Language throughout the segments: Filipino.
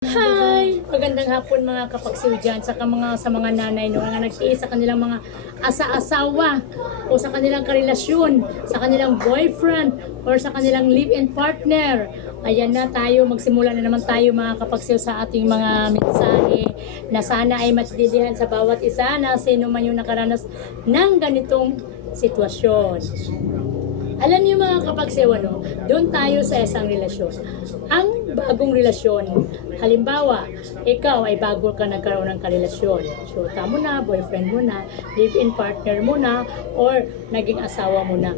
Hi! Magandang hapon mga kapagsiw dyan sa mga nanay no, nga nagtiis sa kanilang mga asa-asawa o sa kanilang karelasyon, sa kanilang boyfriend or sa kanilang live-in partner. Ayan na tayo, magsimula na naman tayo mga kapagsiw sa ating mga mensahe na sana ay matdidihan sa bawat isa na sino man yung nakaranas ng ganitong sitwasyon. Alam niyo mga kapagsiw, doon tayo sa isang relasyon. Ang bagong relasyon, halimbawa, ikaw ay bago ka nagkaroon ng karelasyon. Shota mo na, boyfriend mo na, live-in partner mo na, or naging asawa mo na.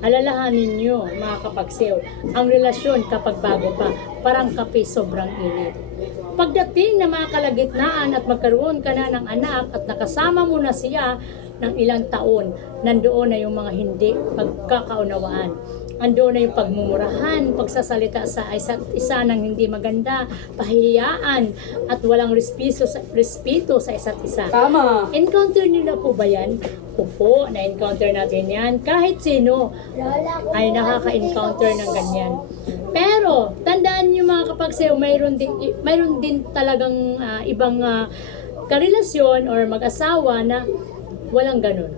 Alalahanin niyo mga kapagsiw, ang relasyon kapag bago pa, parang kape sobrang init. Pagdating na mga kalagitnaan at magkaroon ka na ng anak at nakasama mo na siya ng ilang taon, nandoon na yung mga hindi pagkakaunawaan. Andoon na yung pagmumurahan, pagsasalita sa isa't isa ng hindi maganda, pahihiyaan, at walang respeto sa isa't isa. Tama. Encounter niyo na po ba yan? Opo, na-encounter natin yan. Kahit sino ay nakaka-encounter ng ganyan. Pero, tandaan niyo mga kapagsiw, mayroon din talagang ibang karelasyon or mag-asawa na walang ganun.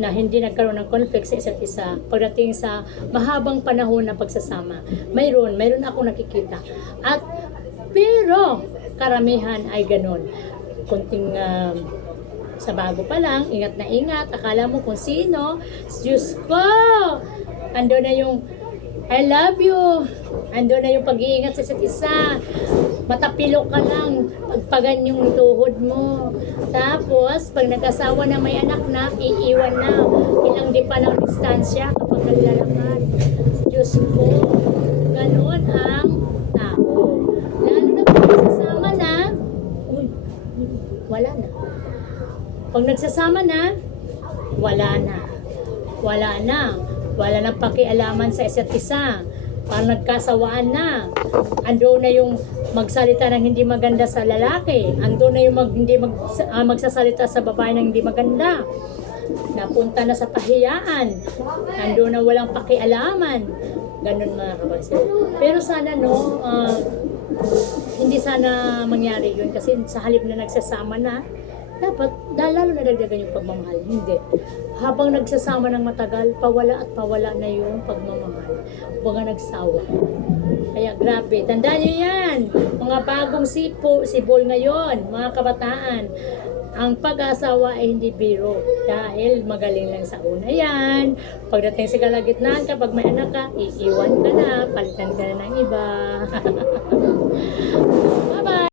Na hindi nagkaroon ng conflict sa isa't isa pagdating sa mahabang panahon na pagsasama. Mayroon akong nakikita. Pero karamihan ay ganun. Kunting sa bago pa lang, ingat na ingat, akala mo kung sino, Diyos ko! Ando na yung I love you. Ando na yung pag-iingat sa isa't isa. Matapilok ka lang, pagpagan yung tuhod mo. Tapos, pag nag-asawa na may anak na, iiwan na. Ilang di pa ng distansya kapag naglalakad. Diyos ko, ganoon ang tao. Lalo na pag nagsasama na, wala na. Pag nagsasama na, wala na. Wala na. Wala nang pakialaman sa isa't isa. Parang nagkasawaan na. Ando na yung magsalita ng hindi maganda sa lalaki. Ando na yung magsasalita sa babae ng hindi maganda. Napunta na sa pahiyaan. Ando na walang pakialaman. Ganun mga kapagsiw. Pero sana hindi sana mangyari yun kasi sa halip na nagsasama na, dapat lalo na dagdagan yung pagmamahal. Hindi. Habang nagsasama ng matagal, pawala at pawala na yung pagmamahal. Huwag nga nagsawa. Kaya grabe, tandaan nyo yan. Mga bagong sibol ngayon, mga kabataan. Ang pag-asawa ay hindi biro dahil magaling lang sa una yan. Pagdating sa kalagitnaan, kapag may anak ka, iiwan ka na, palitan ka na ng iba.